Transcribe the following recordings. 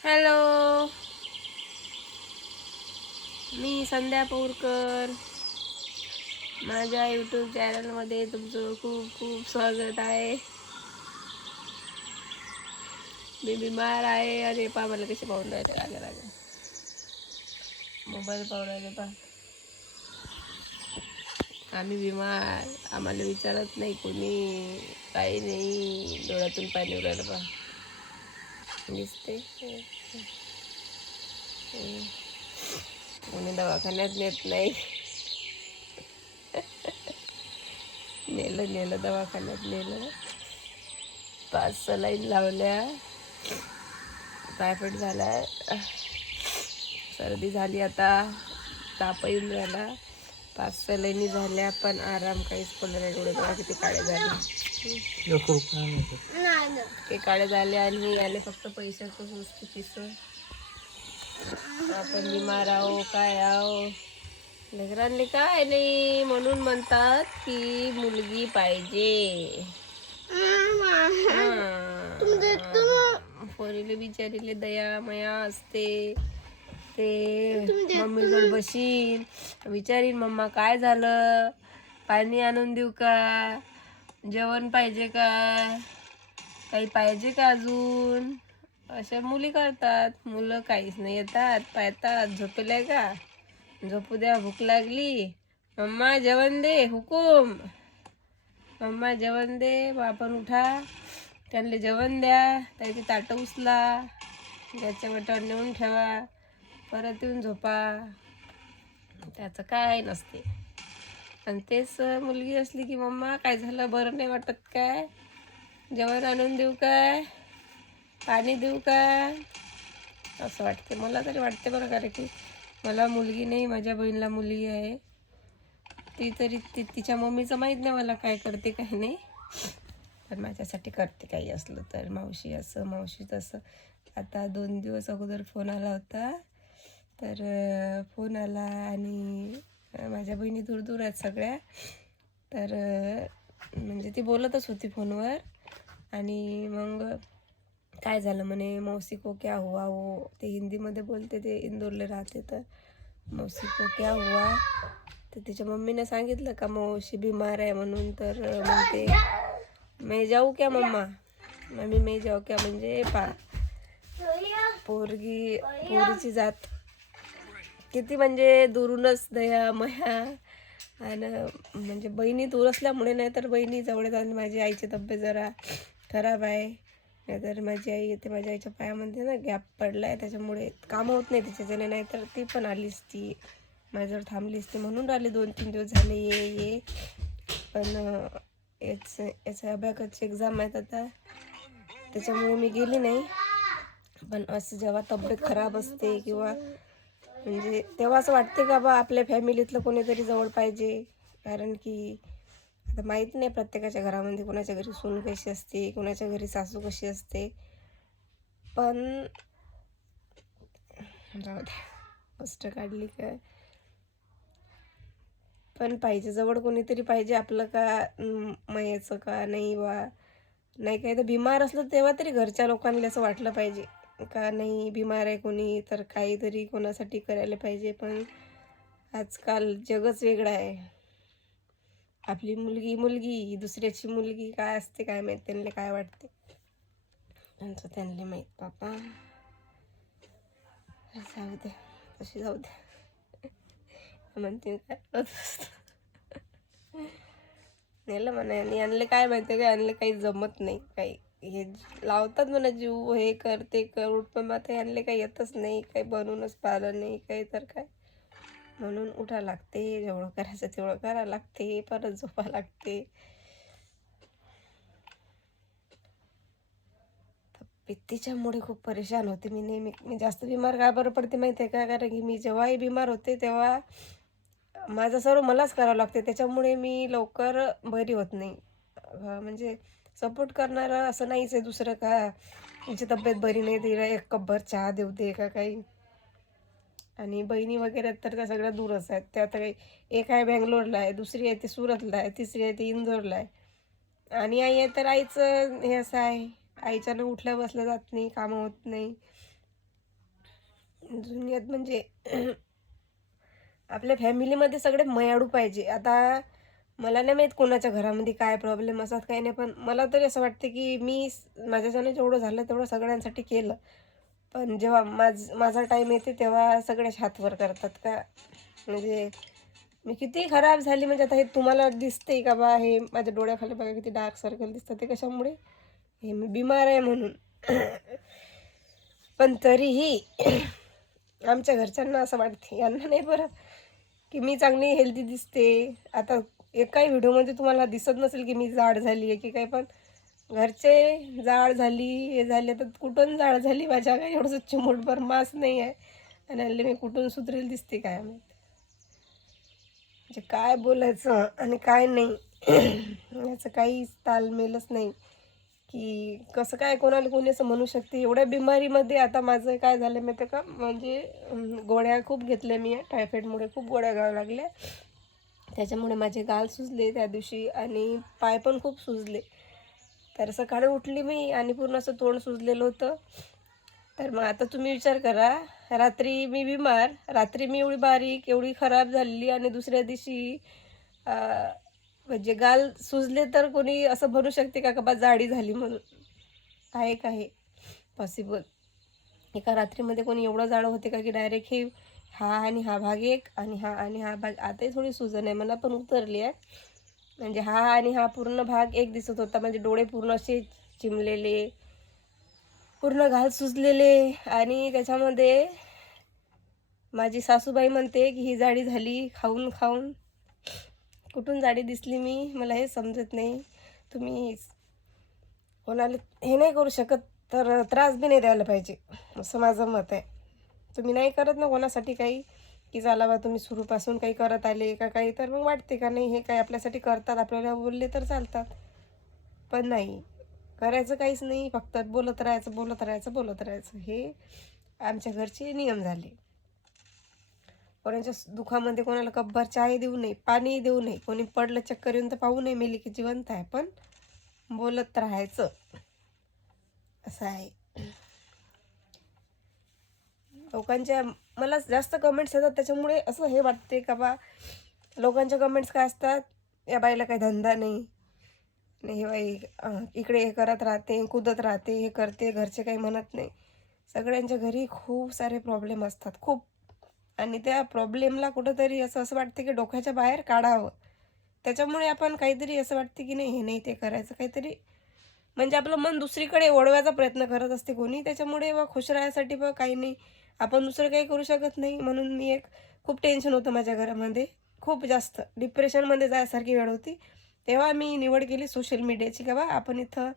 Hello. मी संध्या पौरकर. माझ्या YouTube चॅनलमध्ये तुमचं खूप खूप स्वागत आहे. मी बिमार आहे अरे पा मला कसे पाहून राहिले. राग राग मोबाईल पाहून राहिले पा आम्ही बिमार. आम्हाला विचारत नाही कोणी. काही नाही. डोळ्यातून पाणी उडायला पा दिसते कोणी दवाखान्यात नेत नाही. नेलं नेलं दवाखान्यात नेलं. पाच सलाईन लावल्या. टायफॉईड झालाय. सर्दी झाली आता. ताप येऊन राहिला. पाच सलाईनी झाल्या पण आराम काहीच पडला नाही डोळे किती काळे झाले. ते काळे झाले आणि आले फक्त पैशाचं सुस्थितीचं आपण बिमार आहो काय आहो. लेकरांले काय नाही म्हणून म्हणतात की मुलगी पाहिजे. पोरीले बिचारीले दया मया असते. ते मम्मी जवळ बशीन विचारीन मम्मा काय झालं? पाणी आणून देऊ का? जेवण पाहिजे का? काही पाहिजे का अजून? अशा मुली करतात. मुलं काहीच नाही येतात. पाहतात. झोपले का? झोपू द्या. भूक लागली. मम्मा जेवण दे. हुकूम. मम्मा जेवण दे. आपण उठा. त्यांना जेवण द्या. त्याची ताटं उचला. त्याच्या वटावर नेऊन ठेवा. परत येऊन झोपा. त्याचं काय नसते. आणि तेच मुलगी असली की मम्मा काय झालं? बरं नाही वाटत काय? जेवण आणून देऊ काय? पाणी देऊ काय? असं वाटते मला तरी वाटते बरं कारण की मला मुलगी नाही माझ्या बहिणीला मुलगी आहे. ती तरी ती तिच्या मम्मीचं माहीत नाही मला काय करते काही नाही. पण माझ्यासाठी करते काही असलं तर. मावशी असं मावशी तसं. आता दोन दिवस अगोदर फोन आला होता. तर फोन आला आणि माझ्या बहिणी दूर दूर आहेत सगळ्या. तर म्हणजे ती बोलतच होती फोनवर. आणि मग काय झालं म्हणे मौसी को क्या हुआ हो ते हिंदीमध्ये बोलते ते इंदोरले राहते तर. मौसी को क्या हुआ. तर तिच्या मम्मीने सांगितलं का मौशी बिमार आहे म्हणून तर म्हणते मैं जाऊ क्या मम्मा? मम्मी मी जाऊ क्या म्हणजे पा पोरगी पोरीची जात. किती म्हणजे दुरूनच दया मया आणि म्हणजे बहिणी दूर असल्यामुळे नाही तर बहिणी जवळ आणि माझी आईची तब्येत जरा खराब आहे. नाहीतर माझी आई येते माझ्या आईच्या पायामध्ये ना गॅप पडला आहे त्याच्यामुळे कामं होत नाही तिच्याच्याने नाही तर ती पण आलीच ती. माझ्यावर थांबलीच ती. म्हणून राहिली दोन तीन दिवस झाले ये ये. पण याच याच्या अभ्याकाची एक्झाम आहेत आता. त्याच्यामुळे मी गेली नाही. पण असं जेव्हा तब्येत खराब असते किंवा म्हणजे तेव्हा असं वाटते का बा आपल्या फॅमिलीतलं कोणीतरी जवळ पाहिजे? कारण की आता माहीत नाही प्रत्येकाच्या घरामध्ये कोणाच्या घरी सून कशी असते कोणाच्या घरी सासू कशी असते. पण जाऊ द्या कष्ट काढली काय? पण पाहिजे जवळ कोणीतरी पाहिजे आपलं का मयाचं का नाही बा. नाही काही तर बिमार असलं तेव्हा तरी घरच्या लोकांना असं वाटलं पाहिजे. का नाही बिमार आहे कोणी तर काहीतरी कोणासाठी करायला पाहिजे. पण आजकाल जगच वेगळं आहे. आपली मुलगी मुलगी दुसऱ्याची मुलगी काय असते काय माहीत त्यांना काय वाटते? त्यांचं त्यांना माहीत पापा जाऊ द्या तशी जाऊ द्या म्हणते काय नेलं म्हणा आणि आणलं काय माहिती काय आणलं काही जमत नाही काही. हे लावतात म्हणा जीव हे कर ते कर उठ पण आता आणले काही येतच नाही काही बनवूनच पाहिलं नाही काही तर काय. म्हणून उठा लागते जेवढं करायचं तेवढं करा लागते परत झोपा लागते. पित्तीच्यामुळे खूप परेशान होते मी नेहमी. मी जास्त बिमार का बरं पडते माहिती आहे का? कारण की मी जेव्हाही बिमार होते तेव्हा माझं सर्व मलाच करावं लागते. त्याच्यामुळे मी लवकर बरी होत नाही. म्हणजे सपोर्ट करणारं असं नाहीच आहे दुसरं का? तिची तब्येत बरी नाही तिला एक कपभर चहा देऊ दे का काही? आणि बहिणी वगैरे तर त्या सगळ्या दूरच आहेत. त्या आता काही एक आहे बँगलोरला आहे दुसरी आहे ती सुरतला आहे तिसरी आहे ती इंदोरला आहे. आणि आई आहे तर आईचं हे असं आहे. आईच्यानं उठल्या बसल्या जात नाही कामं होत नाही. जुन्यात म्हणजे आपल्या फॅमिलीमध्ये सगळे मयाडू पाहिजे. आता मला नाही माहीत कोणाच्या घरामध्ये काय प्रॉब्लेम असतात काही नाही. पण मला तरी असं वाटते की मी माझ्याच्यानं जेवढं झालं तेवढं सगळ्यांसाठी केलं. पण जेव्हा माझ माझा टाईम येते तेव्हा सगळेच हातवर करतात का? म्हणजे मी किती खराब झाली म्हणजे आता हे तुम्हाला दिसते का बा? हे माझ्या डोळ्याखाली बघा किती डार्क सर्कल दिसतं ते कशामुळे? हे मी बिमार आहे म्हणून. पण तरीही आमच्या घरच्यांना असं वाटते यांना नाही बरं की मी चांगली हेल्दी दिसते. आता एकाही व्हिडिओमध्ये तुम्हाला दिसत नसेल की मी जाड झाली आहे की काय पण घरचे जाड झाली हे झाले तर कुठून जाड झाली माझ्या काय एवढंसं चिमूटभर मास नाही आहे. आणि हल्ली मी कुठून सुधरेल दिसते काय माहीत. म्हणजे काय बोलायचं आणि काय नाही. याचं काहीच तालमेलच नाही. की कसं काय कोणाला कोणी असं म्हणू शकते? एवढ्या बिमारीमध्ये आता माझं काय झालं माहिती का? म्हणजे गोळ्या खूप घेतल्या मी टायफॉईडमुळे खूप गोळ्या घ्याव्या लागल्या. त्याच्यामुळे माझे गाल सुजले त्या दिवशी आणि पाय पण खूप सुजले. तर सकाळी उठली मी आणि पूर्ण असं तोंड सुजलेलं होतं. तर मग आता तुम्ही विचार करा रात्री मी बिमार रात्री मी एवढी बारीक एवढी खराब झालेली आणि दुसऱ्या दिवशी म्हणजे गाल सुजले तर कोणी असं म्हणू शकते का का बा जाडी झाली म्हणून? आहे का हे पॉसिबल एका रात्रीमध्ये कोणी एवढं जाडं होते का की डायरेक्ट हे हा आणि हा भाग एक आणि हा आणि हा भाग आताही थोडी सुजन आहे. मला पण उतरली आहे. म्हणजे हा आणि हा पूर्ण भाग एक दिसत होता. म्हणजे डोळे पूर्ण असे चिमलेले पूर्ण घाल सुजलेले आणि त्याच्यामध्ये माझी सासूबाई म्हणते की ही जाडी झाली खाऊन खाऊन. कुठून जाडी दिसली मी? मला हे समजत नाही. तुम्ही कोणाला हे नाही करू शकत तर त्रास बी नाही द्यायला पाहिजे असं माझं मत आहे. तुम्ही नाही करत ना कोणासाठी काही? की झाला बा तुम्ही सुरूपासून काही करत आले का काही? तर मग वाटते का नाही? हे काही आपल्यासाठी करतात आपल्याला बोलले तर चालतात. पण नाही. करायचं काहीच नाही. फक्त बोलत राहायचं बोलत राहायचं बोलत राहायचं. हे आमच्या घरचे नियम झाले. कोणाच्या दुखामध्ये कोणाला कब्बर चाय देऊ नये पाणी देऊ नये. कोणी पडलं चक्कर येऊन तर पाहू नये मेली की जिवंत आहे. पण बोलत राहायचं. असं आहे. लोकांच्या मला जास्त कमेंट्स येतात त्याच्यामुळे असं हे वाटते का बा लोकांच्या कमेंट्स काय असतात? या बाईला काही धंदा नाही. आणि हे बाई इकडे हे करत राहते कुदत राहते हे करते घरचे काही म्हणत नाही. सगळ्यांच्या घरी खूप सारे प्रॉब्लेम असतात खूप. आणि त्या प्रॉब्लेमला कुठंतरी असं असं वाटते की डोक्याच्या बाहेर काढावं. त्याच्यामुळे आपण काहीतरी असं वाटते की नाही हे नाही ते करायचं काहीतरी. म्हणजे आपलं मन दुसरीकडे ओढवायचा प्रयत्न करत असते कोणी त्याच्यामुळे बा खुश राहण्यासाठी व काही नाही. आपण दुसरं काही करू शकत नाही. म्हणून मी एक खूप टेन्शन होतं माझ्या घरामध्ये. खूप जास्त. डिप्रेशनमध्ये जायसारखी वेळ होती. तेव्हा मी निवड केली सोशल मीडियाची का बा आपण इथं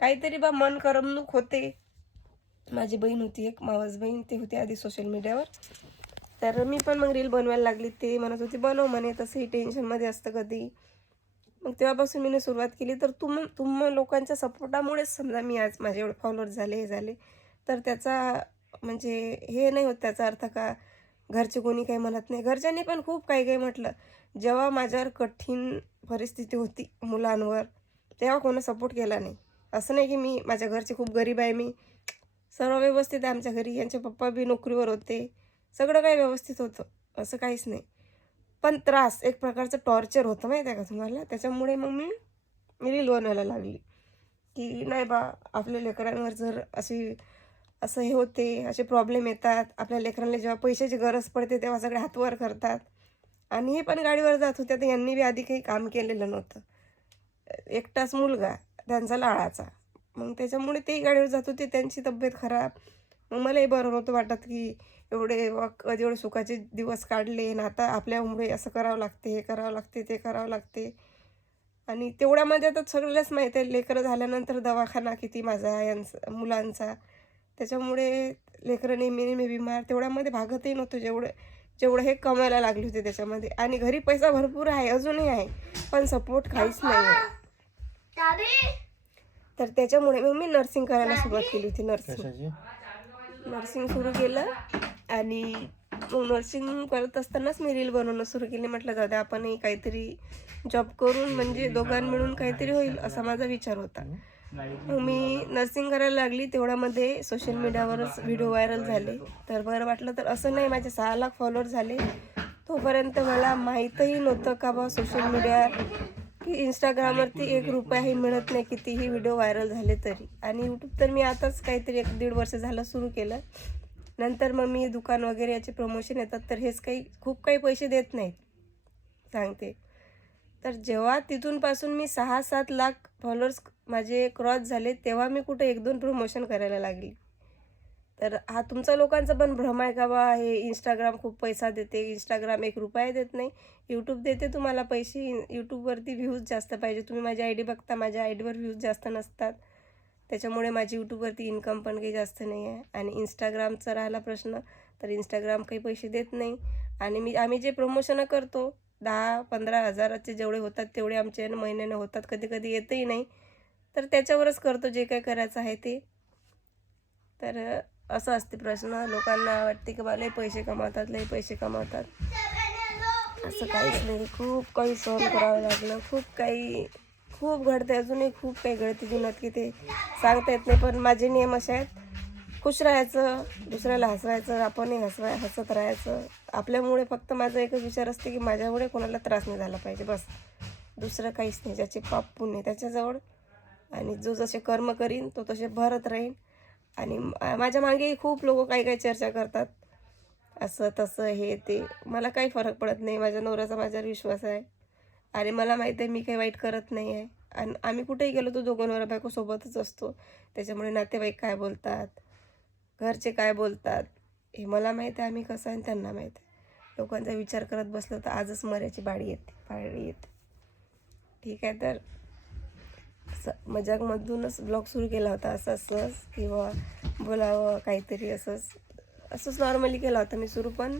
काहीतरी बा मन करमणूक होते. माझी बहीण होती एक. मावस बहीण ती होती आधी सोशल मीडियावर तर मी पण मग रील बनवायला लागली. ते म्हणत होती बनव म्हणे तसंही टेन्शनमध्ये असतं कधी. मग तेव्हापासून मी सुरुवात केली. तर तुम तुम लोकांच्या सपोर्टामुळेच समजा मी आज माझे एवढे फॉलोअर झाले हे झाले. तर त्याचा म्हणजे हे नाही होत त्याचा अर्थ का घरचे कोणी काही म्हणत नाही. घरच्यांनी पण खूप काही काही म्हटलं. जेव्हा माझ्यावर कठीण परिस्थिती होती मुलांवर तेव्हा कोणा सपोर्ट केला नाही. असं नाही की मी माझ्या घरचे खूप गरीब आहे मी सर्व व्यवस्थित आहे आमच्या घरी. यांचे पप्पा बी नोकरीवर होते. सगळं काही व्यवस्थित होतं. असं काहीच नाही. पण त्रास एक प्रकारचं टॉर्चर होतं माहिती आहे का तुम्हाला? त्याच्यामुळे मग मी रील बनवायला लागली. की नाही बा आपल्या लेकरांवर जर अशी असं हे होते असे प्रॉब्लेम येतात. आपल्या लेकरांना जेव्हा पैशाची गरज पडते तेव्हा सगळे हातवर करतात. आणि हे पण गाडीवर जात होत्या तर यांनी बी आधी काही काम केलेलं नव्हतं. एकटाच मुलगा त्यांचा लाळाचा मग त्याच्यामुळे तेही गाडीवर जात होते त्यांची तब्येत खराब. मग मलाही बरं नव्हतं वाटत की एवढे कधी एवढे सुखाचे दिवस काढले ना आता आपल्यामुळे असं करावं लागते हे करावं लागते ते करावं लागते. आणि तेवढ्यामध्ये आता सगळ्यालाच माहीत आहे लेकरं झाल्यानंतर दवाखाना किती माझा यांचा मुलांचा. त्याच्यामुळे लेकरं नेहमी नेहमी बिमार तेवढ्यामध्ये भागतही नव्हतं जेवढं जेवढं हे कमायला लागले होते त्याच्यामध्ये. आणि घरी पैसा भरपूर आहे अजूनही आहे पण सपोर्ट काहीच नाही आहे तर त्याच्यामुळे मग मी नर्सिंग करायला सुरुवात केली होती नर्सिंग नर्सिंग सुरू केलं आणि मग नर्सिंग करत असतानाच मी रील बनवणं सुरू केली. म्हटलं जाऊ द्या आपणही काहीतरी जॉब करून म्हणजे दोघां मिळून काहीतरी होईल असा माझा विचार होता. मी नर्सिंग करायला लागली तेवढ्यामध्ये सोशल मीडियावरच व्हिडिओ व्हायरल झाले. तर बरं वाटलं तर असं नाही माझे सहा लाख फॉलोअर झाले. तोपर्यंत मला माहीतही नव्हतं का बा सोशल मीडिया की इंस्टाग्रामवरती एक रुपयाही मिळत नाही कितीही व्हिडिओ व्हायरल झाले तरी. आणि यूट्यूब तर मी आताच काहीतरी एक दीड वर्ष झालं सुरू केलं. नंतर मग मी दुकान वगैरे याचे प्रमोशन येतात तर हेच काही खूप काही पैसे देत नाहीत. सांगते. तर जेव्हा तिथूनपासून मी सहा सात लाख फॉलोअर्स माझे क्रॉस झाले तेव्हा मी कुठे एक दोन प्रमोशन करायला लागली. तर हा तुमचा लोकांचा पण भ्रम आहे का बा? हे इंस्टाग्राम खूप पैसा देते इंस्टाग्राम एक रुपया देत नाही. यूट्यूब देते तुम्हाला पैसे यूट्यूबवरती व्ह्यूज जास्त पाहिजे. तुम्ही माझी आय डी बघता माझ्या आय डीवर व्ह्यूज जास्त नसतात. त्याच्यामुळे माझी यूट्यूबवरती इन्कम पण काही जास्त नाही आहे. आणि इंस्टाग्रामचा राहिला प्रश्न तर इंस्टाग्राम काही पैसे देत नाही. आणि मी आम्ही जे प्रमोशनं करतो दहा पंधरा हजाराचे जेवढे होतात तेवढे आमचे महिन्याने होतात. कधी कधी येतही नाही. तर त्याच्यावरच करतो जे काय करायचं आहे ते. तर असं असते प्रश्न. लोकांना वाटते की बा लय पैसे कमावतात लय पैसे कमावतात. असं काहीच नाही. खूप काही सहन करावं लागलं. खूप काही खूप घडते अजूनही खूप काही घडते जीवनात की ते सांगता येत नाही. पण माझे नियम असे आहेत खुश राहायचं दुसऱ्याला हसवायचं आपणही हसवाय हसत राहायचं. आपल्यामुळे फक्त माझा एकच विचार असते की माझ्यामुळे कोणाला त्रास नाही झाला पाहिजे बस. दुसरं काहीच नाही ज्याचे पाप पुण्य त्याच्याजवळ. आणि जो जसे कर्म करीन तो तसे भरत राहीन. आणि माझ्या मागेही खूप लोक काही काही चर्चा करतात. असं तसं हे ते. मला काही फरक पडत नाही माझ्या नवऱ्याचा माझ्यावर विश्वास आहे. आणि मला माहीत आहे मी काही वाईट करत नाही आहे. आणि आम्ही कुठेही गेलो तो दोघं नवरा बायको सोबतच असतो. त्याच्यामुळे नातेवाईक काय बोलतात? घरचे काय बोलतात हे मला माहीत आहे आम्ही कसं आहे आणि त्यांना माहीत आहे. लोकांचा विचार करत बसलं तर आजच मऱ्याची बाळी येते पाळी येते. ठीक आहे तर असं मजाकमधूनच ब्लॉग सुरू केला होता असं असंच किंवा बोलावं काहीतरी असंच असंच नॉर्मली केला होता मी सुरू पण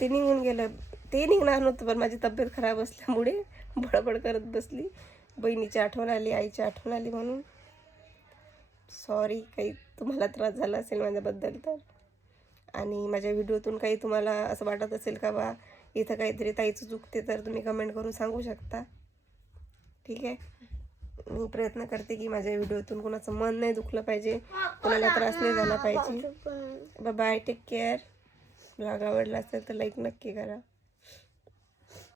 ते निघून गेलं. ते निघणार नव्हतं पण माझी तब्येत खराब असल्यामुळे बडबड करत बसली. बहिणीची आठवण आली आईची आठवण आली म्हणून. सॉरी काही तुम्हाला त्रास झाला असेल माझ्याबद्दल तर. आणि माझ्या व्हिडिओतून काही तुम्हाला असं वाटत असेल का बा इथं काहीतरी ताईचं चुकते तर तुम्ही कमेंट करून सांगू शकता. ठीक आहे? मी प्रयत्न करते की माझ्या व्हिडिओतून कोणाचं मन नाही दुखलं पाहिजे कोणाला त्रास नाही झाला पाहिजे. बाय. टेक केअर ब्लॉग आवडला असेल तर लाईक नक्की करा.